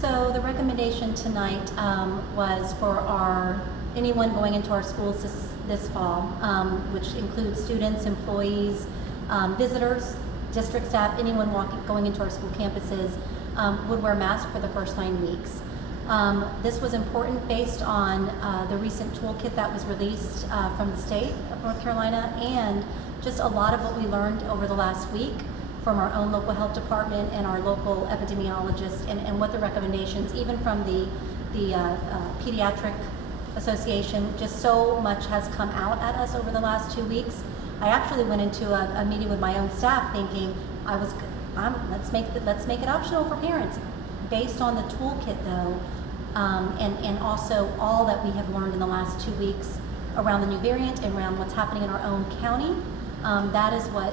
So the recommendation tonight was for anyone going into our schools this fall, which includes students, employees, visitors, district staff, anyone going into our school campuses would wear masks for the first 9 weeks. This was important based on the recent toolkit that was released from the state of North Carolina, and just a lot of what we learned over the last week from our own local health department and our local epidemiologists, and what the recommendations, even from the Pediatric Association, just so much has come out at us over the last 2 weeks. I actually went into a meeting with my own staff thinking let's make it optional for parents. Based on the toolkit though, and also all that we have learned in the last 2 weeks around the new variant and around what's happening in our own county, that is what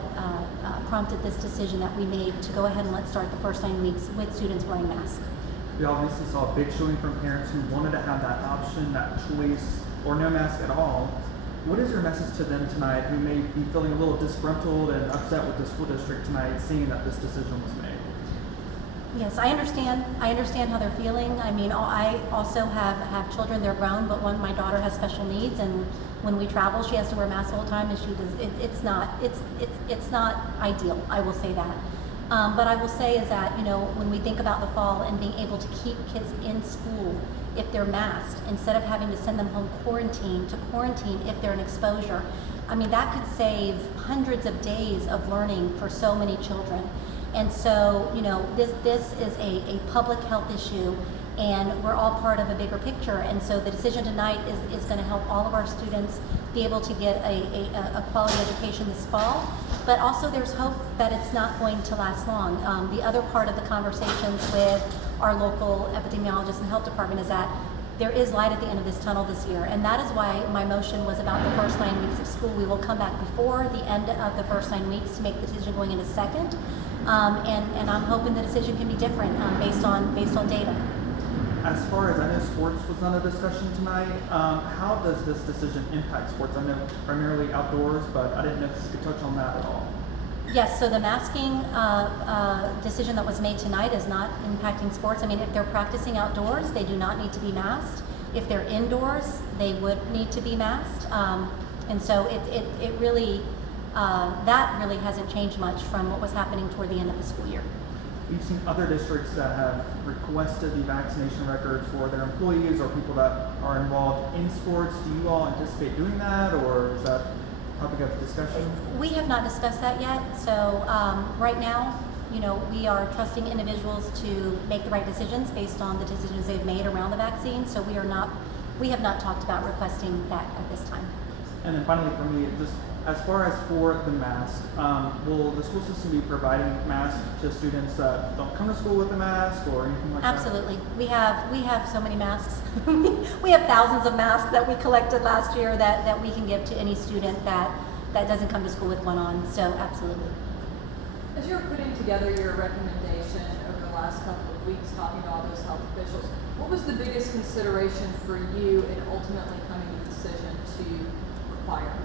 prompted this decision that we made to go ahead and let's start the first 9 weeks with students wearing masks. We obviously saw a big showing from parents who wanted to have that option, that choice, or no mask at all. What is your message to them tonight who may be feeling a little disgruntled and upset with the school district tonight, seeing that this decision was made? Yes, I understand how they're feeling. I mean, I also have children. They're grown, but my daughter has special needs, and when we travel, she has to wear masks all the time, and she does. It's not ideal. I will say that. But I will say is that, when we think about the fall and being able to keep kids in school if they're masked, instead of having to send them home to quarantine if they're an exposure, I mean, that could save hundreds of days of learning for so many children. And so, this is a public health issue, and we're all part of a bigger picture. And so the decision tonight is going to help all of our students be able to get a quality education this fall. But also there's hope that it's not going to last long. The other part of the conversations with our local epidemiologists and health department is that there is light at the end of this tunnel this year. And that is why my motion was about the first 9 weeks of school. We will come back before the end of the first 9 weeks to make the decision going into second. And I'm hoping the decision can be different based on data. As far as I know, sports was not a discussion tonight. How does this decision impact sports? I know primarily outdoors, but I didn't know if you could touch on that at all. Yes, so the masking decision that was made tonight is not impacting sports. I mean, if they're practicing outdoors, they do not need to be masked. If they're indoors, they would need to be masked. And so it really, that really hasn't changed much from what was happening toward the end of the school year. We've seen other districts that have requested the vaccination record for their employees or people that are involved in sports. Do you all anticipate doing that, or is that topic of discussion? We have not discussed that yet. So right now, we are trusting individuals to make the right decisions based on the decisions they've made around the vaccine. So we have not talked about requesting that at this time. And then finally, for me, just as far as for the mask, will the school system be providing masks to students that don't come to school with a mask or anything like Absolutely. That? We have so many masks. We have thousands of masks that we collected last year that we can give to any student that doesn't come to school with one on. So absolutely. As you're putting together your recommendation over the last couple of weeks, talking to all those health officials, what was the biggest consideration for you in ultimately coming to the decision to require masks?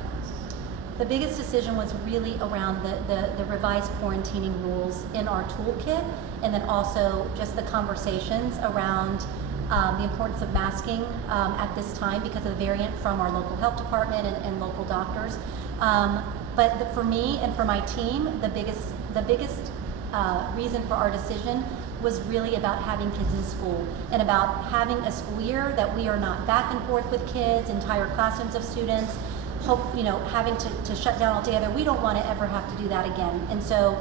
The biggest decision was really around the revised quarantining rules in our toolkit, and then also just the conversations around the importance of masking at this time because of the variant from our local health department and local doctors. But for me and for my team, the biggest reason for our decision was really about having kids in school and about having a school year that we are not back and forth with kids, entire classrooms of students, having to shut down altogether. We don't want to ever have to do that again. And so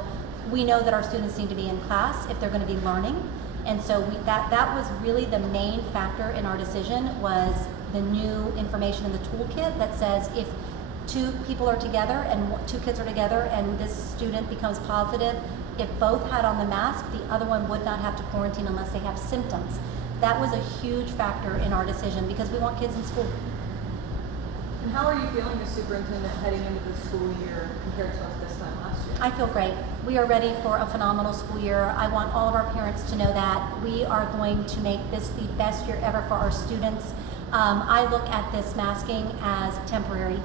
we know that our students need to be in class if they're going to be learning. And so that was really the main factor in our decision, was the new information in the toolkit that says if two people are together and two kids are together and this student becomes positive, if both had on the mask, the other one would not have to quarantine unless they have symptoms. That was a huge factor in our decision because we want kids in school. And how are you feeling as superintendent heading into the school year compared to this time last year? I feel great. We are ready for a phenomenal school year. I want all of our parents to know that we are going to make this the best year ever for our students. I look at this masking as temporary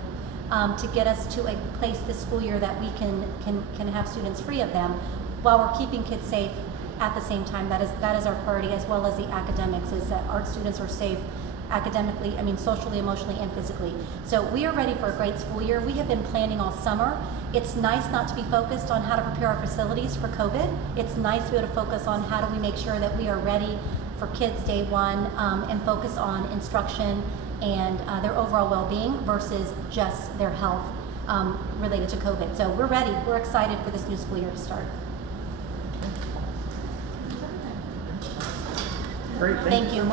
to get us to a place this school year that we can have students free of them while we're keeping kids safe at the same time, that is our priority, as well as the academics, is that our students are safe academically, socially, emotionally, and physically. So we are ready for a great school year. We have been planning all summer. It's nice not to be focused on how to prepare our facilities for COVID. It's nice to be able to focus on how do we make sure that we are ready for kids day one, and focus on instruction and their overall well-being versus just their health related to COVID. So we're ready. We're excited for this new school year to start. Great, Thank you.